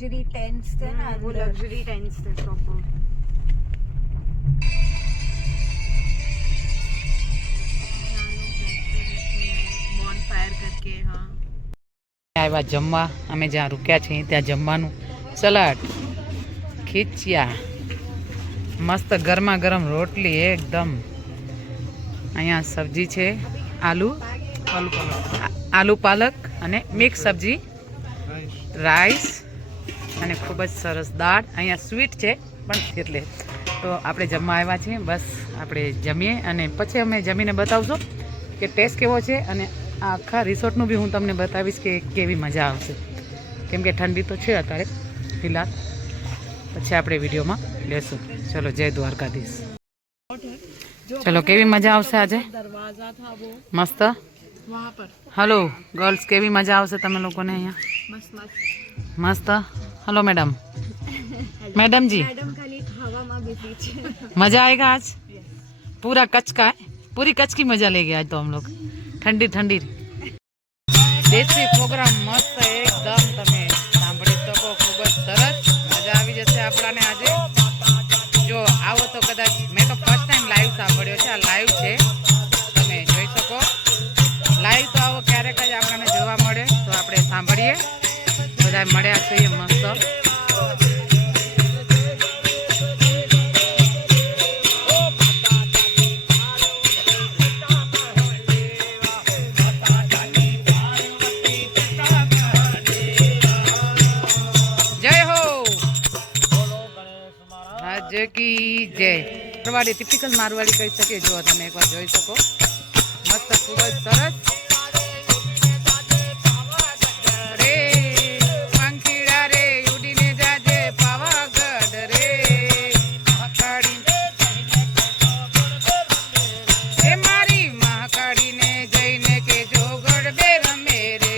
Luxury tents थे ना, वो लग्जरी टेंट्स थे प्रॉपर। bonfire करके हाँ આવ્યા જમવા અમે જ્યાં રૂક્યા છીએ ત્યાં જમવાનું સલાડ ખીચિયા મસ્ત ગરમા ગરમ રોટલી એકદમ અહીંયા સબ્જી છે આલુ પાલક અને મિક્સ સબ્જી રાઈસ અને ખૂબ જ સરસ દાળ અહીંયા સ્વીટ છે પણ એટલે તો આપણે જમવા આવ્યા છીએ બસ આપણે જમીએ અને પછી અમે જમીને બતાવશું કે ટેસ્ટ કેવો છે અને આ આખા રિસોર્ટનું બી હું તમને બતાવીશ કે કેવી મજા આવશે કેમ કે ઠંડી તો છે અત્યારે ફિલહાલ પછી આપણે વિડીયોમાં લેશું ચલો જય દ્વારકાધીશ ચલો કેવી મજા આવશે આજે મસ્ત હલો ગર્લ્સ કેવી મજા આવશે તમે લોકોને અહીંયા મસ્ત હલો मैडम मैडम जी मजा आएगा आज पूरा कच्छ का है पूरी कच्छ की मजा लेंगे आज तो हम लोग ठंडी ठंडी देसी प्रोग्राम मस्त एकदम तमे सांभળી શકો ખૂબ જ સરસ મજા આવી જશે આપણાને આજે જો આવો તો કદાચ મેં તો ફર્સ્ટ ટાઈમ લાઈવ સાંભળ્યો છે આ લાઈવ છે તમે જોઈ શકો લાઈવ તો આવો ક્યારેક જ આપણને જોવા મળે તો આપણે સાંભળીએ બધા મળ્યા છીએ મસ્ત की जय मारवाड़ी टिपिकल मारवाड़ी कही सके जो तमे एक बार જોઈ શકો મસ્ત ખૂબ જ સરસ રે પંખીડા રે ઉડીને જાજે પાવાગઢ રે મહાકાળી એ મારી મહાકાળીને જઈને કે જોગડ બે રમે રે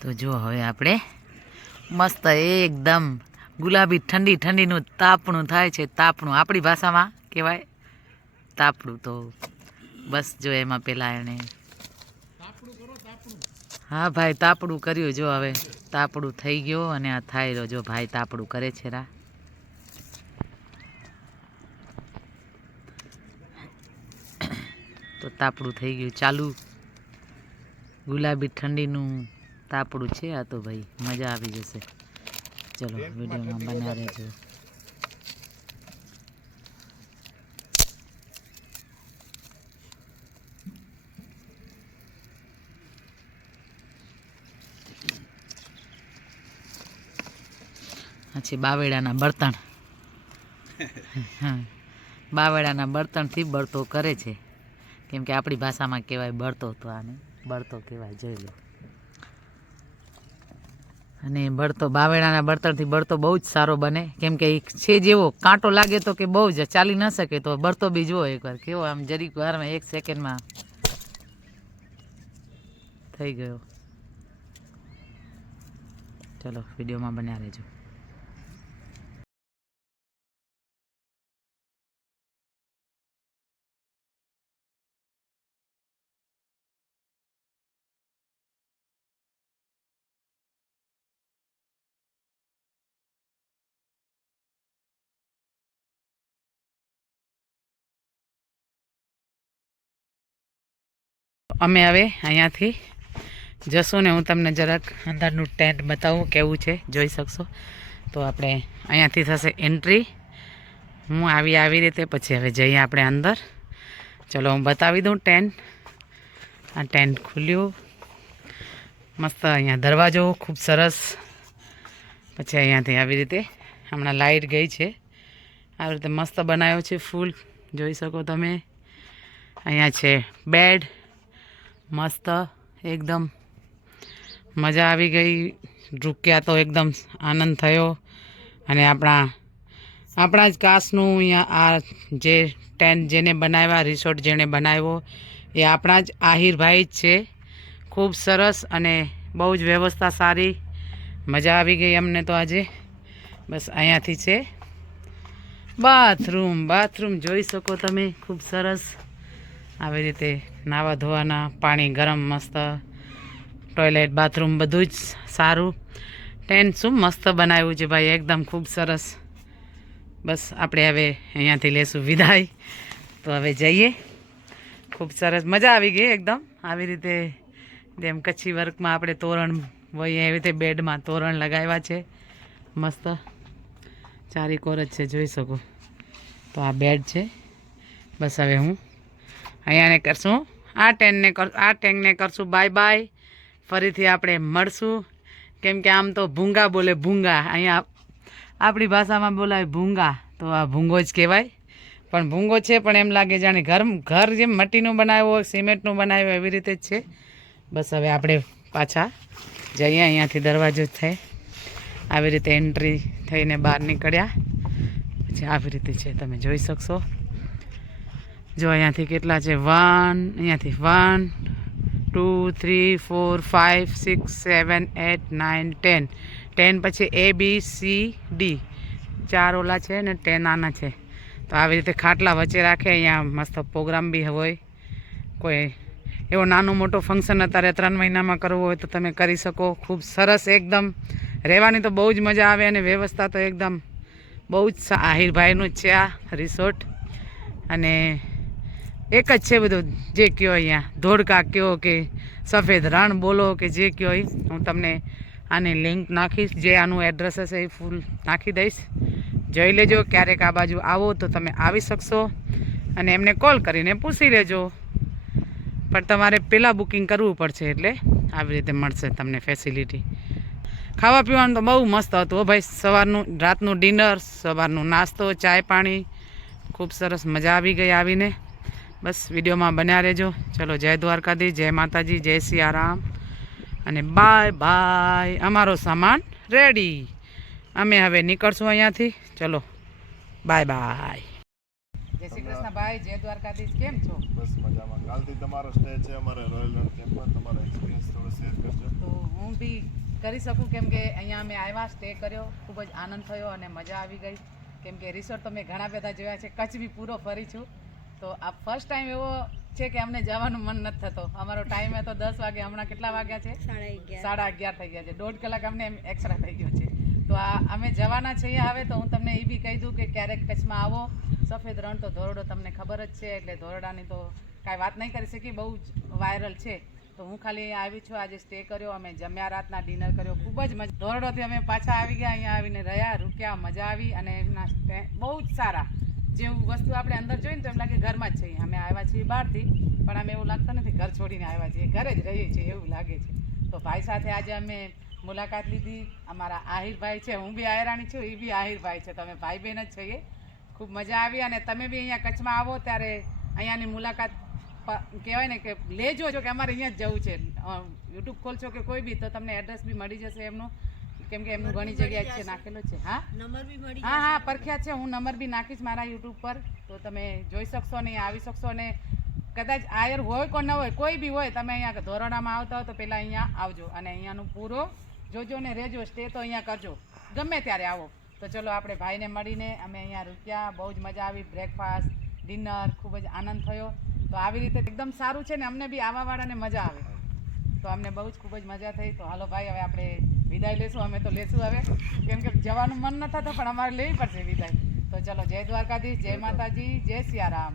તો જો હવે આપણે મસ્ત એકદમ ગુલાબી ઠંડી ઠંડીનું તાપણું થાય છે. તાપણું આપણી ભાષામાં કહેવાય તાપડું. તો બસ જો એમાં પેલા એને હા ભાઈ તાપડું કર્યું. જો હવે તાપડું થઈ ગયો અને આ થાય રહ્યો. જો ભાઈ તાપડું કરે છે રા. તો તાપડું થઈ ગયું ચાલુ. ગુલાબી ઠંડીનું તાપડું છે આ તો ભાઈ મજા આવી જશે. ચલો વિડીયોમાં બના રહેજો. આ છે બાવેડાના બળતણ. બાવેડાના બળતણથી બળતો કરે છે. કેમ કે આપણી ભાષામાં કહેવાય બળતો. તો આને બળતો કહેવાય. જોઈ લો. અને બળતો બાવેડાના બળતણથી બળતો બહુ જ સારો બને. કેમ કે છે જેવો કાંટો લાગે તો કે બહુ જ ચાલી ન શકે. તો બળતો બી જુઓ એકવાર કેવો આમ જરીક વારમાં 1 સેકન્ડમાં થઈ ગયો. ચલો વિડીયોમાં બન્યા રહેજો. અમે હવે અહીંયાથી જશું ને હું તમને જરાક અંદરનું ટેન્ટ બતાવું કેવું છે. જોઈ શકશો. તો આપણે અહીંયાથી થશે એન્ટ્રી. હું આવી રીતે પછી હવે જઈએ આપણે અંદર. ચલો હું બતાવી દઉં ટેન્ટ. આ ટેન્ટ ખુલ્યું મસ્ત. અહીંયા દરવાજો ખૂબ સરસ. પછી અહીંયાથી આવી રીતે હમણાં લાઇટ ગઈ છે. આવી રીતે મસ્ત બનાવ્યો છે ફૂલ. જોઈ શકો તમે. અહીંયા છે બેડ મસ્ત એકદમ મજા આવી ગઈ. રૂક્યા તો એકદમ આનંદ થયો. અને આપણા જ કાસ્ટનું અહીંયા આ જે ટેન્ટ જેને બનાવ્યા રિસોર્ટ જેણે બનાવ્યો એ આપણા જ આહિરભાઈ જ છે. ખૂબ સરસ અને બહુ જ વ્યવસ્થા સારી. મજા આવી ગઈ અમને તો આજે. બસ અહીંયાથી છે બાથરૂમ જોઈ શકો તમે. ખૂબ સરસ. આવી રીતે નાવા ધોવાના પાણી ગરમ મસ્ત. ટોયલેટ બાથરૂમ બધું જ સારું. ટેન્ટ શું મસ્ત બનાવ્યું છે ભાઈ એકદમ ખૂબ સરસ. બસ આપણે હવે અહીંયાથી લેશું વિદાય. તો હવે જઈએ. ખૂબ સરસ મજા આવી ગઈ એકદમ. આવી રીતે જેમ કચ્છી વર્કમાં આપણે તોરણ હોય એવી રીતે બેડમાં તોરણ લગાવ્યા છે મસ્ત. ચારેકોર જ છે જોઈ શકો. તો આ બેડ છે. બસ હવે હું અહીંયાને કરશું આ ટેન્ટને કરશું બાય બાય. ફરીથી આપણે મળશું. કેમ કે આમ તો ભૂંગા બોલે ભૂંગા. અહીંયા આપણી ભાષામાં બોલાય ભૂંગા. તો આ ભૂંગો જ કહેવાય. પણ ભૂંગો છે પણ એમ લાગે જાણે ઘર જેમ મટ્ટીનું બનાવ્યું હોય સિમેન્ટનું બનાવ્યું એવી રીતે જ છે. બસ હવે આપણે પાછા જઈએ. અહીંયાથી દરવાજો જ થાય. આવી રીતે એન્ટ્રી થઈને બહાર નીકળ્યા. પછી આવી રીતે છે તમે જોઈ શકશો. જો અહીંયાથી કેટલા છે 1 અહીંયાથી 1 2 3 4 5 6 7 8 9 10 10 પછી ABCD 4 ઓલા છે ને 10 આના છે. તો આવી રીતે ખાટલા વચ્ચે રાખે. અહીંયા મસ્ત પ્રોગ્રામ બી હોય. કોઈ એવો નાનો મોટો ફંક્શન અત્યારે 3 મહિનામાં કરવો હોય તો તમે કરી શકો. ખૂબ સરસ એકદમ. રહેવાની તો બહુ જ મજા આવે. અને વ્યવસ્થા તો એકદમ બહુ જ આહિરભાઈનું જ છે આ રિસોર્ટ. અને એક જ છે બધું જે કયો અહીંયા. ધોળકા કયો કે સફેદ રણ બોલો કે જે કયો એ. હું તમને આની લિંક નાખીશ. જે આનું એડ્રેસ હશે એ ફૂલ નાખી દઈશ. જોઈ લેજો. ક્યારેક આ બાજુ આવો તો તમે આવી શકશો. અને એમને કોલ કરીને પૂછી લેજો. પણ તમારે પહેલાં બુકિંગ કરવું પડશે. એટલે આવી રીતે મળશે તમને ફેસિલિટી. ખાવા પીવાનું તો બહુ મસ્ત હતું ભાઈ. સવારનું રાતનું ડિનર, સવારનું નાસ્તો, ચાય પાણી ખૂબ સરસ. મજા આવી ગઈ આવીને. બસ વિડીયોમાં બન્યા રહેજો. ચલો જય દ્વારકાધીશ, જય માતાજી, જય સિયારામ અને બાય બાય. અમારો સામાન રેડી. અમે હવે નીકળશું અહીંયાથી. ચલો બાય બાય. જય શ્રી કૃષ્ણ. દ્વારકાધીશના ભાઈ, જય દ્વારકાધીશ. કેમ છો? બસ મજામાં. કાલથી તમારો સ્ટે છે અમારે રોયલ રન કેમ્પમાં. તમારો એક્સપિરિયન્સ થોડો શેર કરજો. તો હું બી કરી શકું, કેમ કે અહીંયા અમે આવ્યા, સ્ટે કર્યો, ખૂબ જ આનંદ થયો અને મજા આવી ગઈ. કેમ કે રિસોર્ટ તો મેં ઘણા બધા જોયા છે, કચ્છ બી પૂરો ફરી છું. તો આ ફર્સ્ટ ટાઈમ એવો છે કે અમને જવાનું મન નથી થતો. અમારો ટાઈમ હતો 10 વાગે, હમણાં કેટલા વાગ્યા છે? 11:30 થઈ ગયા છે. 1.5 કલાક અમને એમ એક્સ્ટ્રા થઈ ગયો છે. તો આ અમે જવાના છીએ હવે. તો હું તમને એ બી કહી દઉં કે ક્યારેક કચ્છમાં આવો, સફેદ રણ તો ધોરડો તમને ખબર જ છે, એટલે ધોરડાની તો કાંઈ વાત નહીં કરી શકીએ, બહુ જ વાયરલ છે. તો હું ખાલી અહીંયા આવી છું, આજે સ્ટે કર્યો, અમે જમ્યા, રાતના ડિનર કર્યો, ખૂબ જ મજા. ધોરડોથી અમે પાછા આવી ગયા, અહીંયા આવીને રહ્યા, રૂક્યા, મજા આવી. અને એમના બહુ જ સારા, જેવું વસ્તુ આપણે અંદર જોઈને તો એમ લાગે ઘરમાં જ છીએ. અમે આવ્યા છીએ બહારથી, પણ અમે એવું લાગતા નથી ઘર છોડીને આવ્યા છીએ, ઘરે જ રહીએ છીએ એવું લાગે છે. તો ભાઈ સાથે આજે અમે મુલાકાત લીધી. અમારા આહિરભાઈ છે, હું બી આયરાણી છું, એ બી આહિરભાઈ છે, તો અમે ભાઈ બહેન જ છીએ. ખૂબ મજા આવી. અને તમે બી અહીંયા કચ્છમાં આવો ત્યારે અહીંયાની મુલાકાત કહેવાય ને કે લેજો, જો કે અમારે અહીંયા જ જવું છે. યુટ્યુબ ખોલશો કે કોઈ બી તો તમને એડ્રેસ બી મળી જશે એમનું, કેમ કે એમનું ઘણી જગ્યાએ છે, નાખેલો છે. હા, નંબર બી મળી હા હા, પ્રખ્યાત છે. હું નંબર બી નાખીશ મારા યુટ્યુબ પર, તો તમે જોઈ શકશો ને આવી શકશો. ને કદાચ આયર હોય કે ન હોય, કોઈ બી હોય, તમે અહીંયા ધોરડામાં આવતા હો તો પહેલાં અહીંયા આવજો અને અહીંયાનું પૂરો જોજો ને રહેજો. સ્ટે તો અહીંયા કરજો ગમે ત્યારે આવો. તો ચલો આપણે ભાઈને મળીને અમે અહીંયા રૂક્યા, બહુ જ મજા આવી. બ્રેકફાસ્ટ, ડિનર, ખૂબ જ આનંદ થયો. તો આવી રીતે એકદમ સારું છે ને અમને બી આવવાવાળાને મજા આવે. તો અમને બહુ જ ખૂબ જ મજા થઈ. તો હાલો ભાઈ, હવે આપણે વિદાય લેશું. અમે તો લેશું હવે, કેમ કે જવાનું મન ન થતું, પણ અમારે લેવી પડશે વિદાય. તો ચલો, જય દ્વારકાધીશ, જય માતાજી, જય સિયારામ.